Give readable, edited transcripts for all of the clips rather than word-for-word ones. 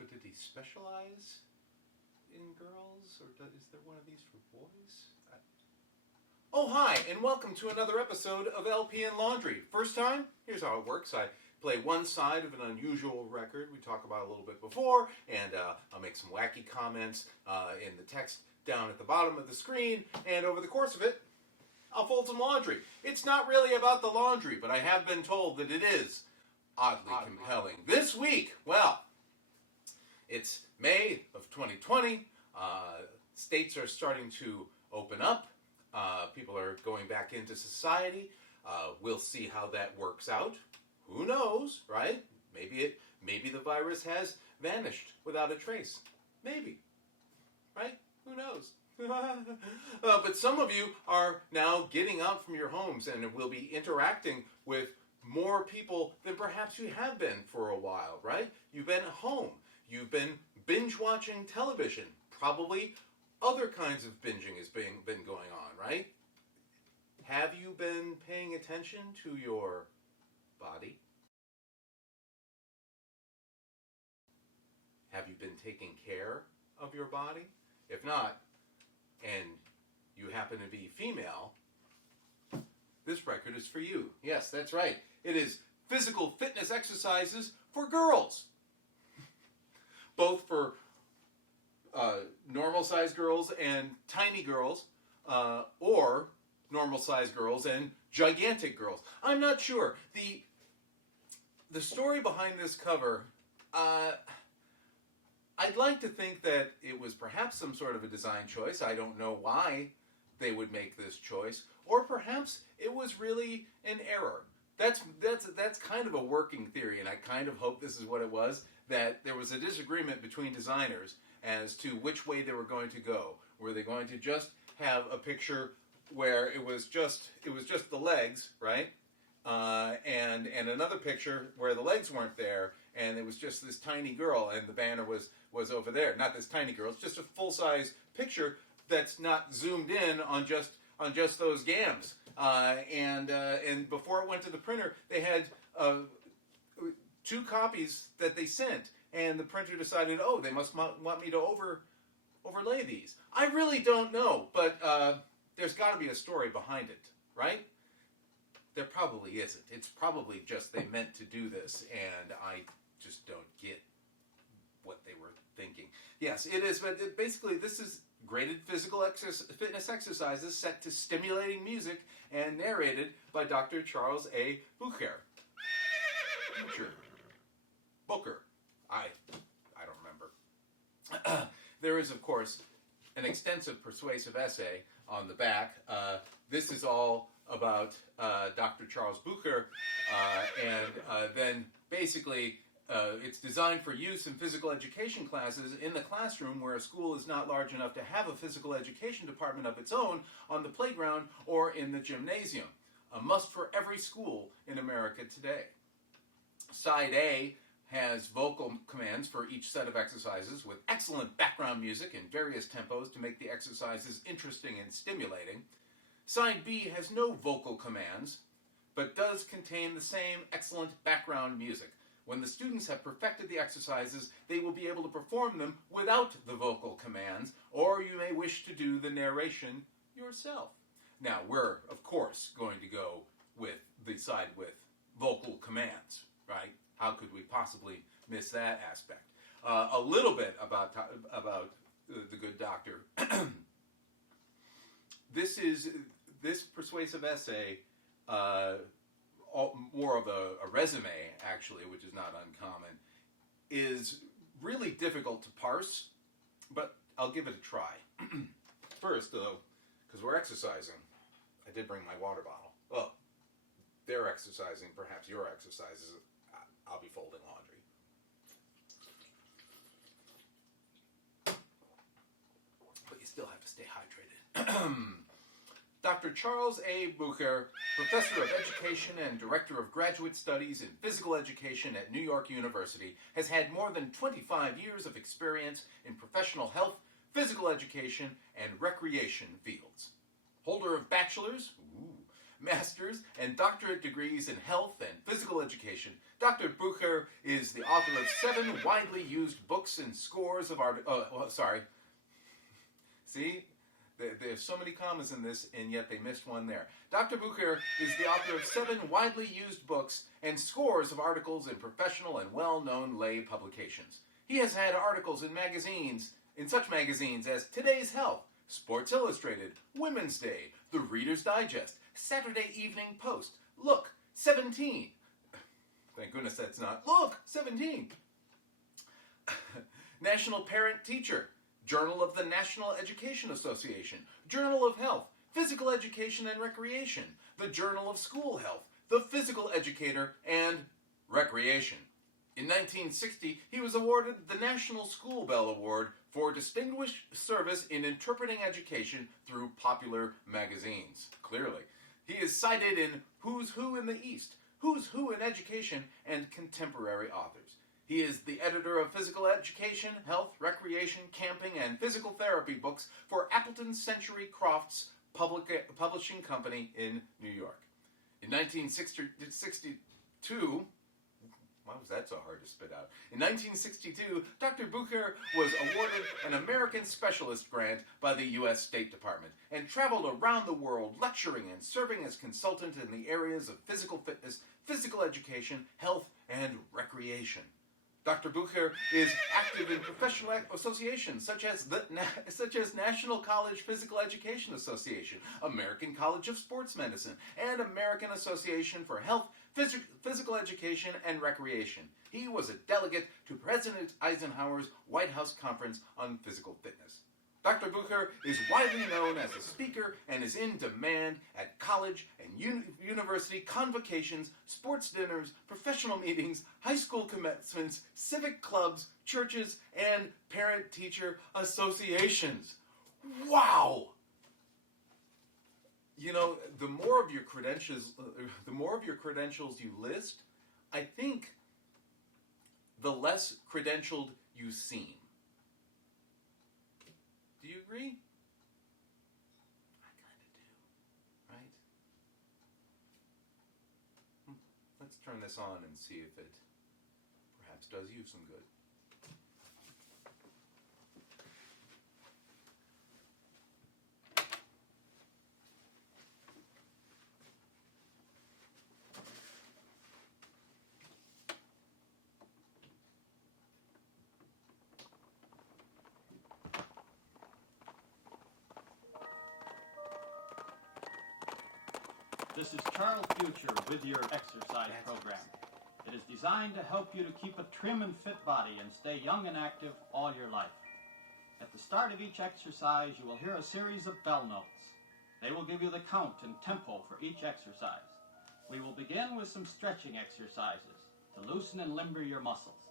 or did he specialize in girls, or is there one of these for boys? Oh, hi, and welcome to another episode of LPN Laundry. First time? Here's how it works. I play one side of an unusual record we talked about a little bit before, and I'll make some wacky comments in the text down at the bottom of the screen, and over the course of it, I'll fold some laundry. It's not really about the laundry, but I have been told that it is oddly compelling. This week, well, it's May of 2020. States are starting to open up. People are going back into society. We'll see how that works out. Who knows, right? Maybe the virus has vanished without a trace. Maybe, right? Who knows? But some of you are now getting out from your homes and will be interacting with more people than perhaps you have been for a while, right? You've been home. You've been binge watching television. Probably other kinds of binging has been going on, right? Have you been paying attention to your body? Have you been taking care of your body? If not, and you happen to be female, this record is for you. Yes, that's right. It is physical fitness exercises for girls. Both for normal-sized girls and tiny girls, or normal-sized girls and gigantic girls. I'm not sure. The story behind this cover, I'd like to think that it was perhaps some sort of a design choice. I don't know why they would make this choice. Or perhaps it was really an error. That's kind of a working theory, and I kind of hope this is what it was, that there was a disagreement between designers as to which way they were going to go. Were they going to just have a picture where it was just the legs, right? And another picture where the legs weren't there, and it was just this tiny girl, and the banner was over there. Not this tiny girl. It's just a full-size picture that's not zoomed in on just those gams. And before it went to the printer, they had 2 copies that they sent, and the printer decided, oh, they must want me to overlay these. I really don't know, but there's got to be a story behind it, right? There probably isn't. It's probably just they meant to do this, and I just don't get what they were thinking. Yes, it is, but basically this is graded physical fitness exercises set to stimulating music and narrated by Dr. Charles A. Booker. I don't remember. There is, of course, an extensive persuasive essay on the back. This is all about Dr. Charles Booker, and then basically it's designed for use in physical education classes in the classroom where a school is not large enough to have a physical education department of its own, on the playground or in the gymnasium. A must for every school in America today. Side A has vocal commands for each set of exercises with excellent background music in various tempos to make the exercises interesting and stimulating. Side B has no vocal commands, but does contain the same excellent background music. When the students have perfected the exercises, they will be able to perform them without the vocal commands, or you may wish to do the narration yourself. Now, we're, of course, going to go with the side with vocal commands, right? How could we possibly miss that aspect? A little bit about the good doctor. This persuasive essay, more of a resume, actually, which is not uncommon, is really difficult to parse, but I'll give it a try. First, though, because we're exercising, I did bring my water bottle. Well, they're exercising, perhaps your exercises. I'll be folding laundry. But you still have to stay hydrated. Dr. Charles A. Booker, Professor of Education and Director of Graduate Studies in Physical Education at New York University, has had more than 25 years of experience in professional health, physical education, and recreation fields. Holder of bachelor's, master's and doctorate degrees in health and physical education. Dr. Bucher is the author of 7 widely used books and scores of See? There's so many commas in this, and yet they missed one there. Dr. Bucher is the author of 7 widely used books and scores of articles in professional and well-known lay publications. He has had articles in such magazines as Today's Health, Sports Illustrated, Women's Day, The Reader's Digest, Saturday Evening Post, Look, 17. Thank goodness that's not Look, 17. National Parent Teacher, Journal of the National Education Association, Journal of Health, Physical Education and Recreation, the Journal of School Health, The Physical Educator, and Recreation. In 1960, he was awarded the National School Bell Award for distinguished service in interpreting education through popular magazines. Clearly. He is cited in Who's Who in the East, Who's Who in Education, and contemporary authors. He is the editor of physical education, health, recreation, camping, and physical therapy books for Appleton Century Crofts Publishing Company in New York. In 1962, why was that so hard to spit out? In 1962, Dr. Bucher was awarded an American Specialist Grant by the U.S. State Department and traveled around the world lecturing and serving as consultant in the areas of physical fitness, physical education, health, and recreation. Dr. Bucher is active in professional associations such as National College Physical Education Association, American College of Sports Medicine, and American Association for Health, Physical Education, and Recreation. He was a delegate to President Eisenhower's White House Conference on Physical Fitness. Dr. Bucher is widely known as a speaker and is in demand at college and university convocations, sports dinners, professional meetings, high school commencements, civic clubs, churches, and parent-teacher associations. Wow! You know, the more of your credentials you list, I think the less credentialed you seem. Do you agree? I kind of do, right? Let's turn this on and see if it perhaps does you some good. This is Charles Future with your exercise program. It is designed to help you to keep a trim and fit body and stay young and active all your life. At the start of each exercise, you will hear a series of bell notes. They will give you the count and tempo for each exercise. We will begin with some stretching exercises to loosen and limber your muscles.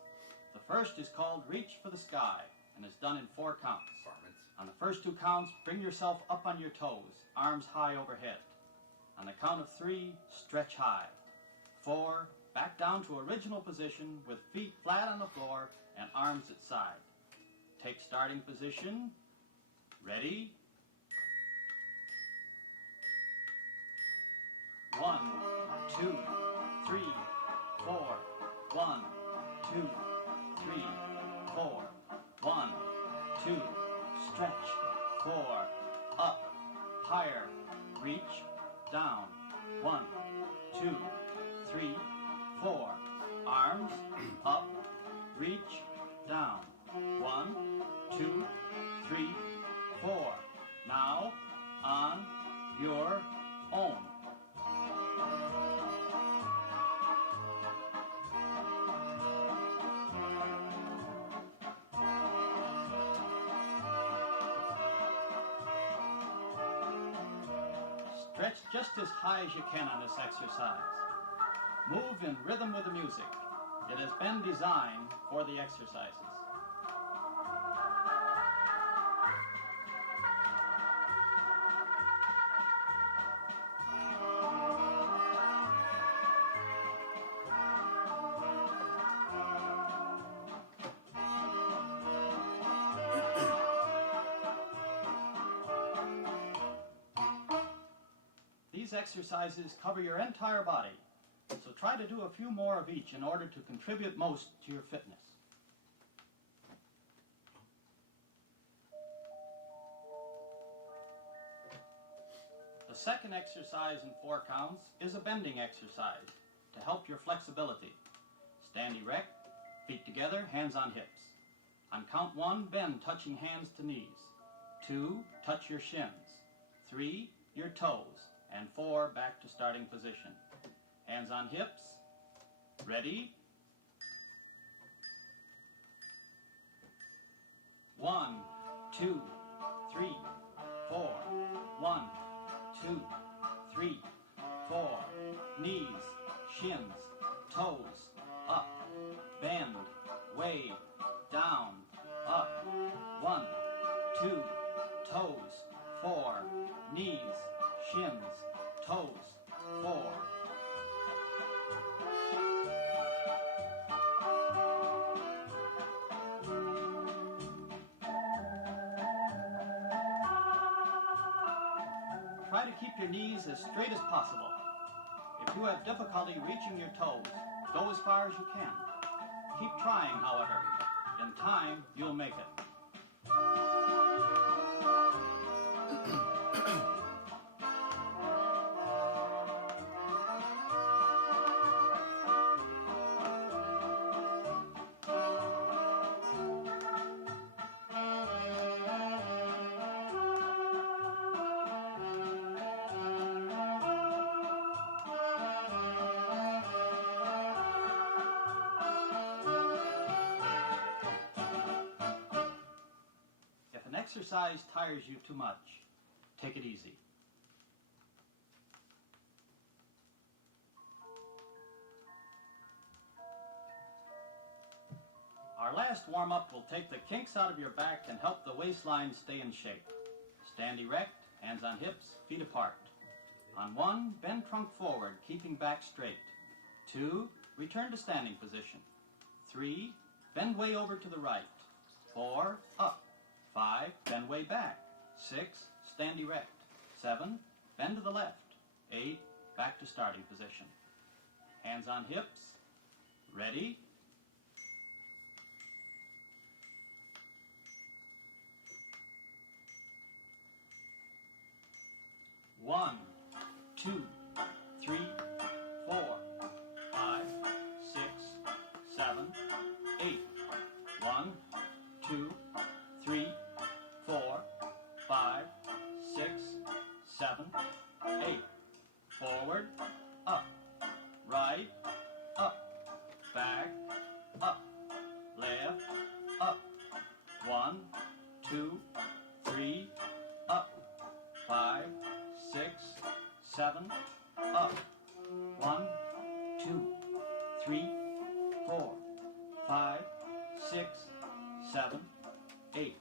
The first is called Reach for the Sky and is done in 4 counts. On the first 2 counts, bring yourself up on your toes, arms high overhead. On the count of 3, stretch high. 4, back down to original position with feet flat on the floor and arms at side. Take starting position. Ready? 1, 2, 3, 4. 1, 2, 3, 4. 1, 2, stretch. 4, up, higher, reach, down. 1, 2, 3, 4. Arms up, reach, down. 1, 2, 3, 4. Now on your own. Stretch just as high as you can on this exercise. Move in rhythm with the music. It has been designed for the exercises. These exercises cover your entire body, so try to do a few more of each in order to contribute most to your fitness. The second exercise in 4 counts is a bending exercise to help your flexibility. Stand erect, feet together, hands on hips. On count 1, bend touching hands to knees. 2, touch your shins. 3, your toes. And 4, back to starting position. Hands on hips. Ready? 1, 2, 3, 4. 1, 2, 3, 4. Knees, shins, toes, up, bend, wave, down, up. 1, 2, toes, 4. Knees, shins, toes, 4. Try to keep your knees as straight as possible. If you have difficulty reaching your toes, go as far as you can. Keep trying, however. In time, you'll make it. If an exercise tires you too much, take it easy. Our last warm-up will take the kinks out of your back and help the waistline stay in shape. Stand erect, hands on hips, feet apart. On 1, bend trunk forward, keeping back straight. 2, return to standing position. 3, bend way over to the right. 4, up. 5, bend way back. 6, stand erect. 7, bend to the left. 8, back to starting position. Hands on hips. Ready? 1, 2, 3, 4, 5, 6, 7, 8. 1, 2, 3, 4, 5, 6, 7, 8. Forward, up, right, up, back, up, left, up. 1, 2, 3, up, 5, 6, 7, up. 1, 2, 3, 4, 5, 6, 7, 8.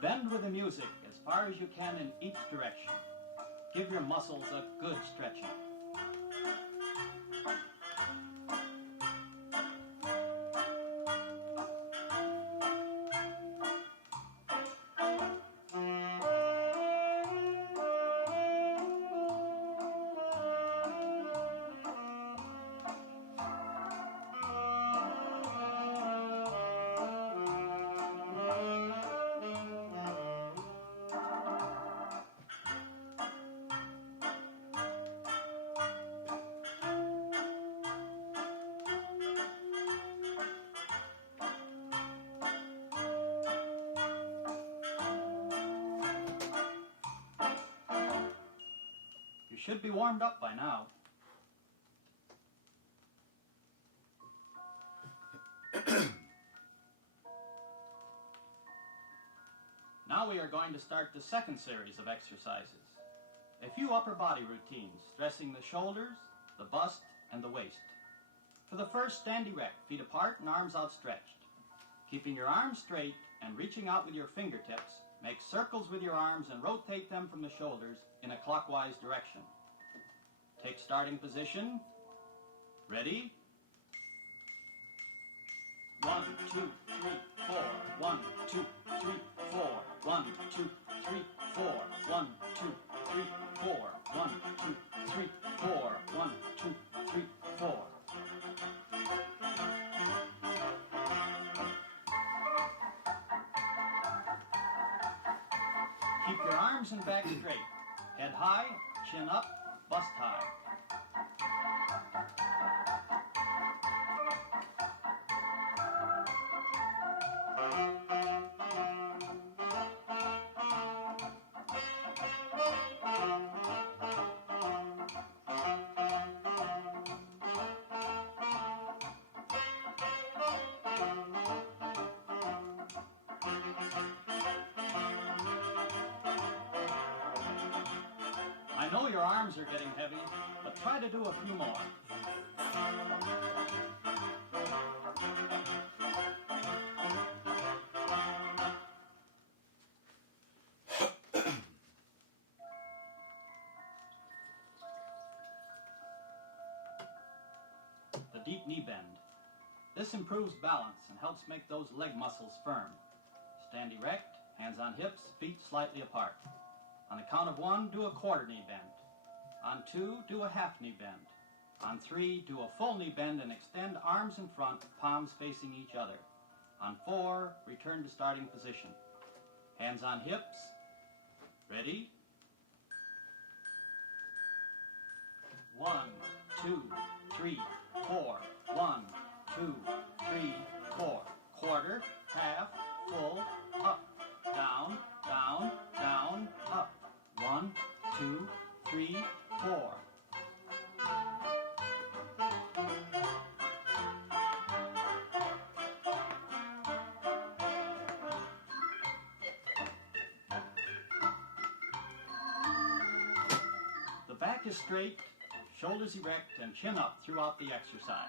Bend with the music as far as you can in each direction. Give your muscles a good stretching. You should be warmed up by now. Now we are going to start the second series of exercises. A few upper body routines, stressing the shoulders, the bust, and the waist. For the first, stand erect, feet apart and arms outstretched. Keeping your arms straight and reaching out with your fingertips, make circles with your arms and rotate them from the shoulders in a clockwise direction. Take starting position. Ready? 1, 2, 3, 4. 1, 2, 3, 4. 1, 2, 3, 4. 1, 2, 3, 4. 1, 2, 3, 4. 1, 2, 3, 4. Keep your arms and back straight. Head high, chin up, bust high. I know your arms are getting heavy, but try to do a few more. The deep knee bend. This improves balance and helps make those leg muscles firm. Stand erect, hands on hips, feet slightly apart. On the count of 1, do a quarter knee bend. On 2, do a half knee bend. On 3, do a full knee bend and extend arms in front, palms facing each other. On 4, return to starting position. Hands on hips. Ready? 1, 2, 3, 4. 1, 2, 3, 4. Quarter, half, full, up, down, down, down, up. 1, 2, 3, 4. The back is straight, shoulders erect, and chin up throughout the exercise.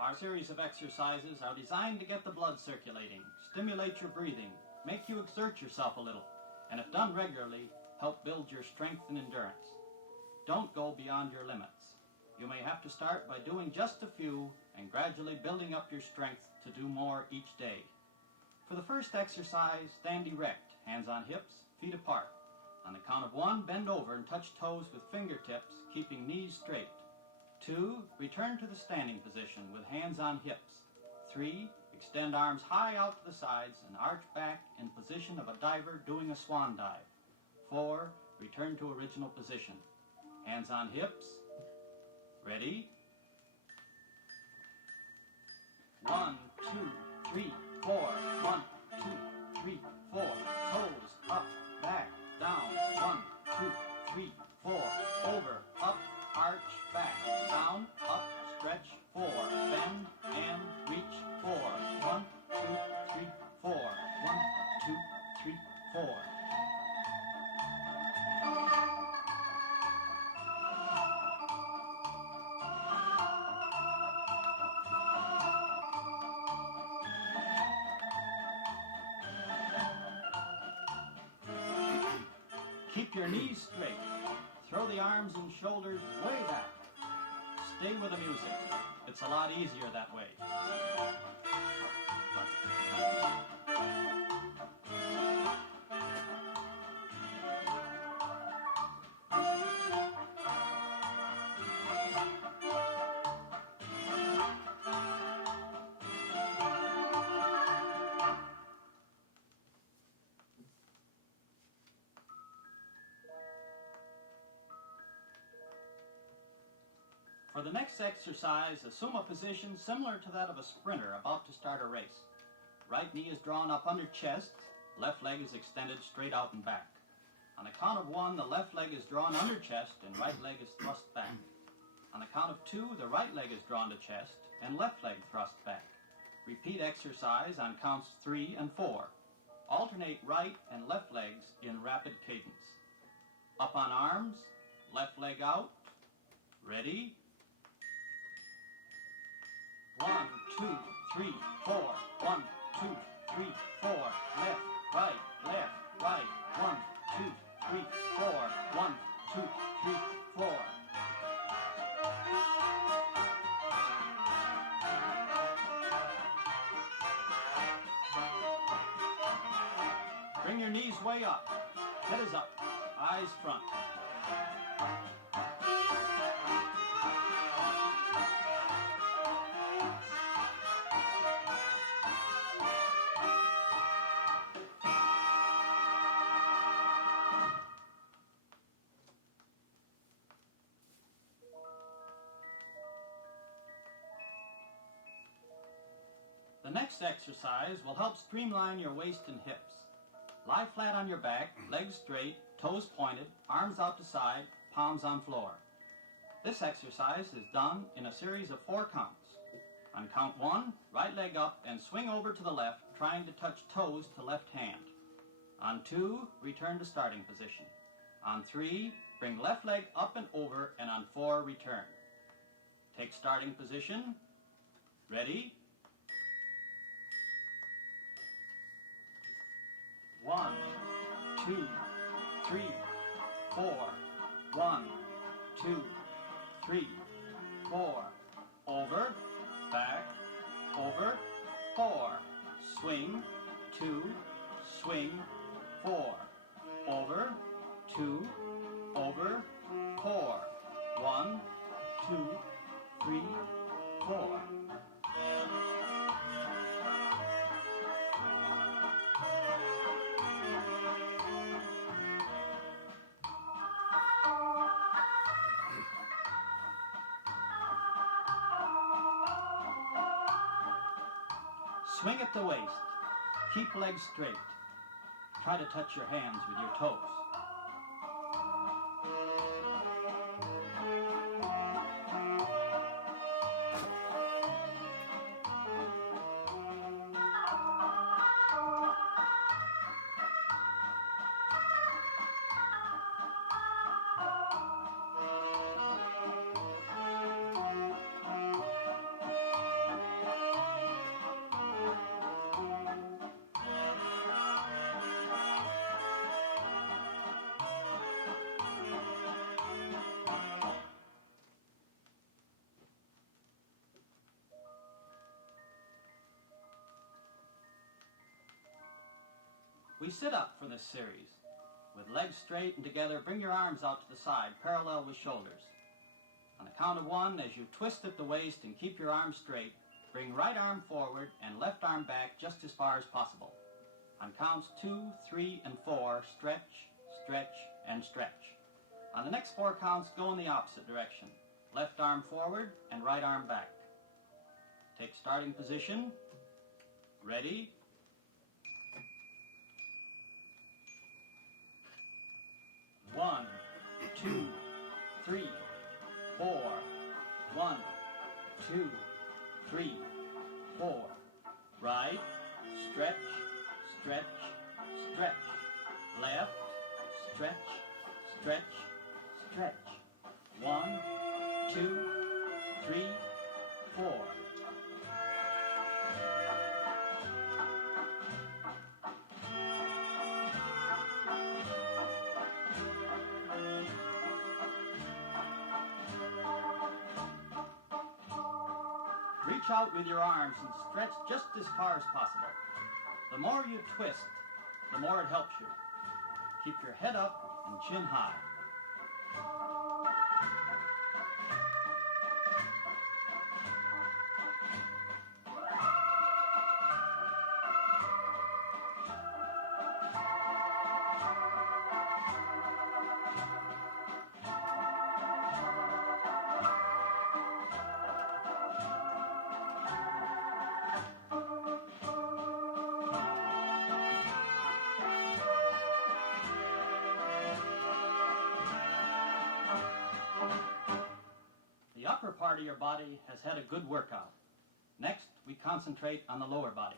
Our series of exercises are designed to get the blood circulating, stimulate your breathing, make you exert yourself a little, and if done regularly, help build your strength and endurance. Don't go beyond your limits. You may have to start by doing just a few and gradually building up your strength to do more each day. For the first exercise, stand erect, hands on hips, feet apart. On the count of 1, bend over and touch toes with fingertips, keeping knees straight. 2, return to the standing position with hands on hips. 3, extend arms high out to the sides and arch back in position of a diver doing a swan dive. 4, return to original position. Hands on hips. Ready? 1, 2, 3, 4. 1, 2, 3, 4. Toes up, back, down. 1, 2, 3, 4. Over, up, arch, back, down, up, stretch, 4, bend, and reach, 4, 1, 2, 3, 4, 1, 2, 3, 4. Keep your knees straight. Throw the arms and shoulders way back. Stay with the music. It's a lot easier that way. For the next exercise, assume a position similar to that of a sprinter about to start a race. Right knee is drawn up under chest, left leg is extended straight out and back. On the count of 1, the left leg is drawn under chest and right leg is thrust back. On the count of 2, the right leg is drawn to chest and left leg thrust back. Repeat exercise on counts 3 and 4. Alternate right and left legs in rapid cadence. Up on arms, left leg out. Ready? 1, 2, 3, 4. 1, 2, 3, 4. Left, right, left, right. 1, 2, 3, 4. 1, 2, 3, 4. Bring your knees way up. Head is up. Eyes front. The next exercise will help streamline your waist and hips. Lie flat on your back, legs straight, toes pointed, arms out to side, palms on floor. This exercise is done in a series of 4 counts. On count 1, right leg up and swing over to the left, trying to touch toes to left hand. On 2, return to starting position. On 3, bring left leg up and over, and on 4, return. Take starting position. Ready? 1, 2, 3, 4. 1, 2, 3, 4. Over, back, over, 4. Swing, 2, swing, 4. Over, 2, over, 4. 1, 2, 3, 4. Swing at the waist. Keep legs straight. Try to touch your hands with your toes. We sit up for this series. With legs straight and together, bring your arms out to the side, parallel with shoulders. On the count of 1, as you twist at the waist and keep your arms straight, bring right arm forward and left arm back just as far as possible. On counts 2, 3, and 4, stretch, stretch, and stretch. On the next 4 counts, go in the opposite direction. Left arm forward and right arm back. Take starting position. Ready? 1, 2, 3, 4. 1, 2, 3, 4. Right, stretch, stretch, stretch. Left, stretch, stretch, stretch. 1, 2, 3, 4. Reach out with your arms and stretch just as far as possible. The more you twist, the more it helps you. Keep your head up and chin high. The upper part of your body has had a good workout. Next, we concentrate on the lower body.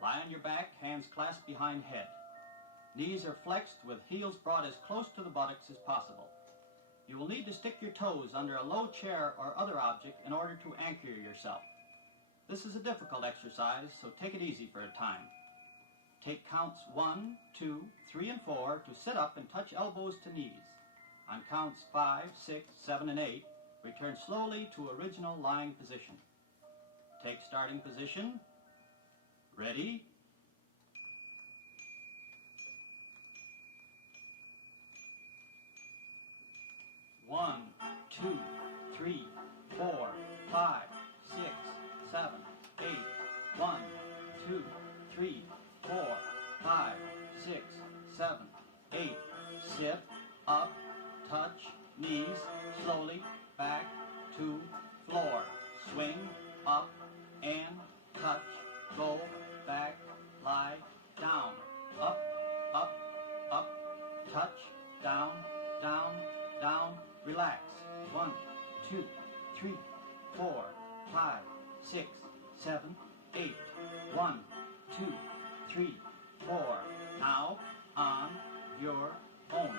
Lie on your back, hands clasped behind head. Knees are flexed with heels brought as close to the buttocks as possible. You will need to stick your toes under a low chair or other object in order to anchor yourself. This is a difficult exercise, so take it easy for a time. Take counts 1, 2, 3, and 4 to sit up and touch elbows to knees. On counts 5, 6, 7, and 8, return slowly to original lying position. Take starting position. Ready? One, 2, 3, 4, 5, 6, 7, 8. 1, 2, 3, 4, 5, 6, 7, 8. Sit, up, touch, knees, slowly, back, to, floor. Swing, up, and touch, go, back, lie, down, up, up, up, touch, down, down, down, relax. 1, 2, 3, 4, 5, 6, 7, 8. 1, 2, 3, 4. Now, on your own.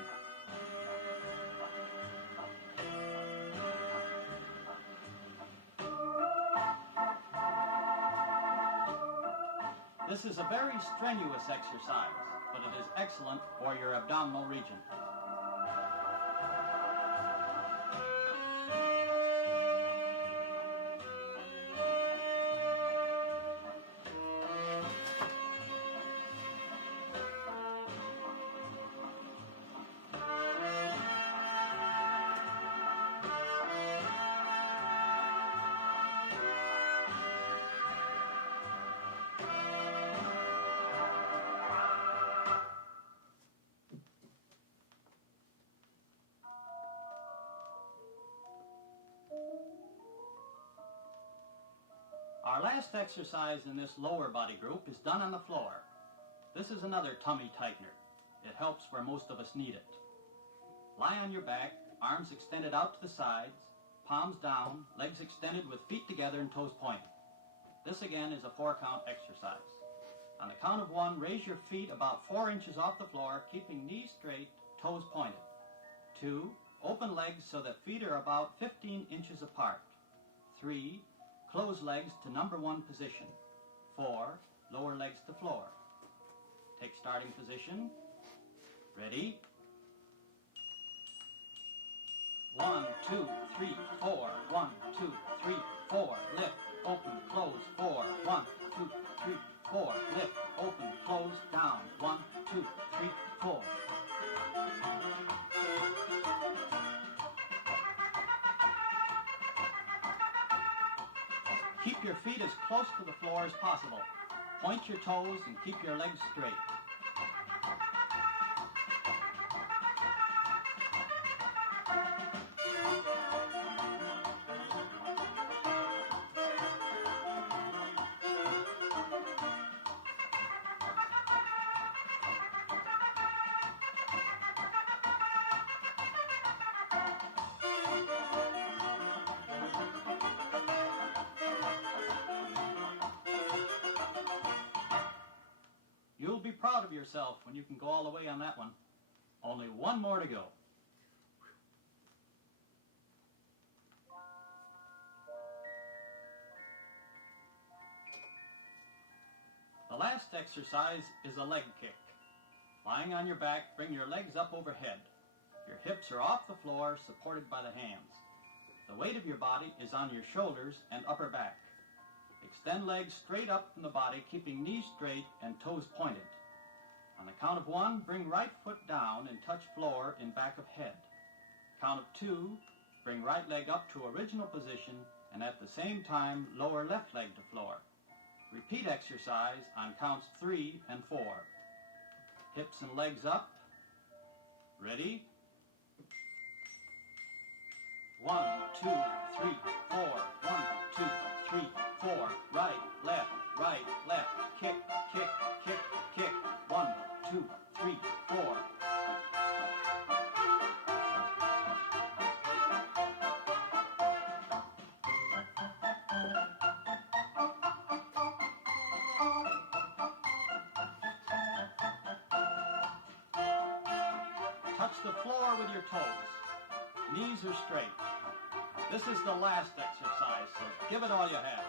This is a very strenuous exercise, but it is excellent for your abdominal region. Our last exercise in this lower body group is done on the floor. This is another tummy tightener. It helps where most of us need it. Lie on your back, arms extended out to the sides, palms down, legs extended with feet together and toes pointed. This again is a 4-count exercise. On the count of 1, raise your feet about 4 inches off the floor, keeping knees straight, toes pointed. 2, open legs so that feet are about 15 inches apart. 3, close legs to number 1 position. 4, lower legs to floor. Take starting position. Ready? 1, 2, 3, 4. 1, 2, 3, 4. Lift, open, close. 4. 1, 2, 3, 4. Lift, open, close, down. 1, 2, 3, 4. Keep your feet as close to the floor as possible. Point your toes and keep your legs straight. You'll be proud of yourself when you can go all the way on that one. Only one more to go. The last exercise is a leg kick. Lying on your back, bring your legs up overhead. Your hips are off the floor, supported by the hands. The weight of your body is on your shoulders and upper back. Extend legs straight up from the body, keeping knees straight and toes pointed. On the count of 1, bring right foot down and touch floor in back of head. Count of 2, bring right leg up to original position and at the same time lower left leg to floor. Repeat exercise on counts 3 and 4. Hips and legs up. Ready? 1, 2, 3, 4. 1, 2, 3, 4. Right, left, kick, kick, kick, kick. 1, 2, 3, 4. touch the floor with your toes. Knees are straight. This is the last exercise, so give it all you have.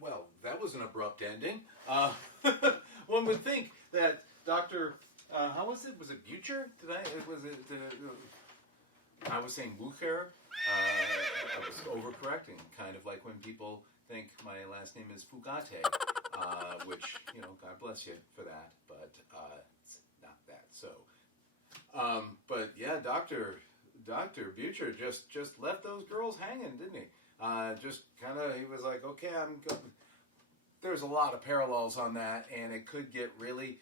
Well, that was an abrupt ending. One would think that Dr. How was it? Was it Butcher? I was saying Bucher. I was overcorrecting, kind of like when people think my last name is Fugate, which, God bless you for that, but it's not that. So, but yeah, Dr. Butcher just left those girls hanging, didn't he? He was like, okay, there's a lot of parallels on that, and it could get really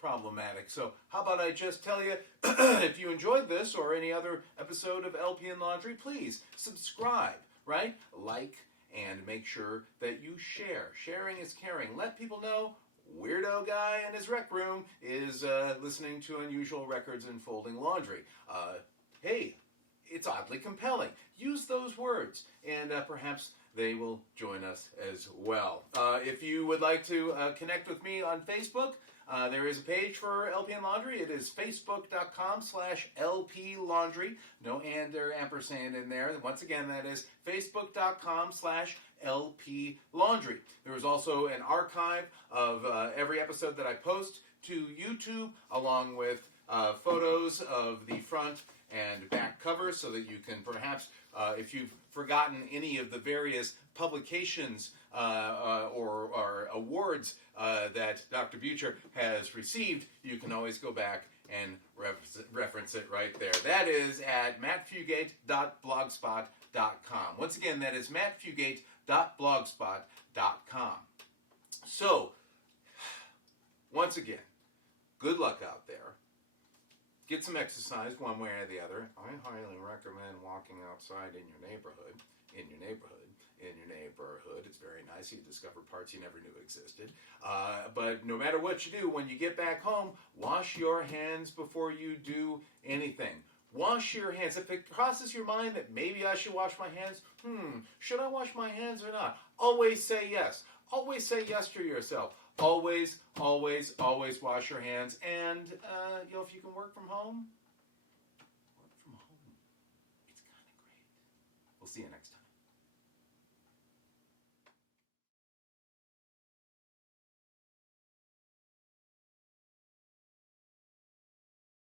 problematic. So how about I just tell you, if you enjoyed this or any other episode of LP and Laundry, please subscribe, right? Like, and make sure that you share. Sharing is caring. Let people know weirdo guy in his rec room is listening to unusual records and folding laundry. Hey, it's oddly compelling. Use those words, and perhaps they will join us as well. If you would like to connect with me on Facebook, there is a page for LP and Laundry. It is facebook.com/LP Laundry. No and or ampersand in there. Once again, that is facebook.com/LP Laundry. There is also an archive of every episode that I post to YouTube, along with photos of the front and back covers, so that you can perhaps, if you've forgotten any of the various publications or awards that Dr. Butcher has received, you can always go back and reference it right there. That is at mattfugate.blogspot.com. Once again, that is mattfugate.blogspot.com. So, once again, good luck out there. Get some exercise one way or the other. I highly recommend walking outside in your neighborhood. It's very nice. You discover parts you never knew existed. But no matter what you do, when you get back home, wash your hands before you do anything. Wash your hands. If it crosses your mind that maybe I should wash my hands, should I wash my hands or not? Always say yes. Always say yes to yourself. Always, always, always wash your hands. And, if you can work from home, work from home. It's kind of great. We'll see you next time.